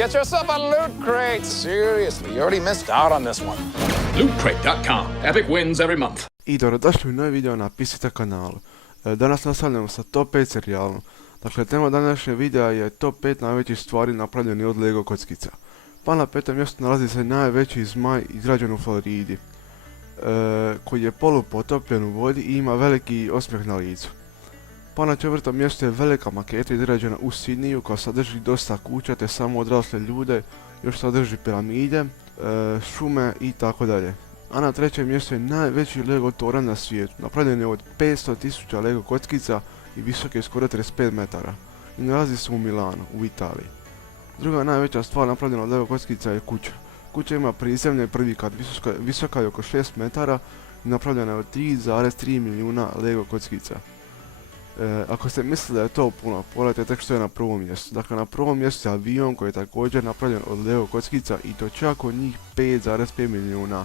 Get yourself a Loot Crate! Seriously, you already missed out on this one. LootCrate.com. Epic wins every month. I dobrodošli u novi video na Pisite kanalu. Danas nastavljamo sa top 5 serijalom. Dakle, tema današnje videa je top 5 najvećih stvari napravljeni od Lego kockica. Pa na petom mjestu nalazi se najveći zmaj izrađen u Floridi, koji je polupotopljen u vodi i ima veliki osmijeh na licu. Pa na četvrtom mjestu je velika maketa izrađena u Sidniju koja sadrži dosta kuća te samo odrasle ljude, još sadrži piramide, šume i tako dalje. A na trećem mjestu je najveći Lego toranj na svijetu, napravljen je od 500.000 Lego kockica i visok je skoro 35 metara i nalazi se u Milanu, u Italiji. Druga najveća stvar napravljena od Lego kockica je kuća. Kuća ima prizemlje prvi kat, visoka je oko 6 metara i napravljena je od 3,3 milijuna Lego kockica. Ako ste mislili da je to puno, pogledajte tek što je na prvom mjestu. Dakle, na prvom mjestu je avion koji je također napravljen od Lego kockica i to čak od njih 5,5 milijuna.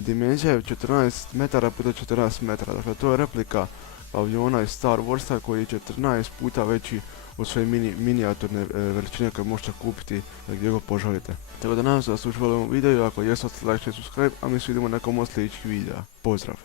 Dimenzija je 14 metara puta 14 metara, dakle to je replika aviona iz Star Warsa koji je 14 puta veći od svoje minijaturne veličine koje možete kupiti gdje god poželite. Tako da nadam se da ste uživali u ovom videu, ako jesu ostavite like, share, subscribe, a mi se vidimo nekom od sljedećih videa. Pozdrav!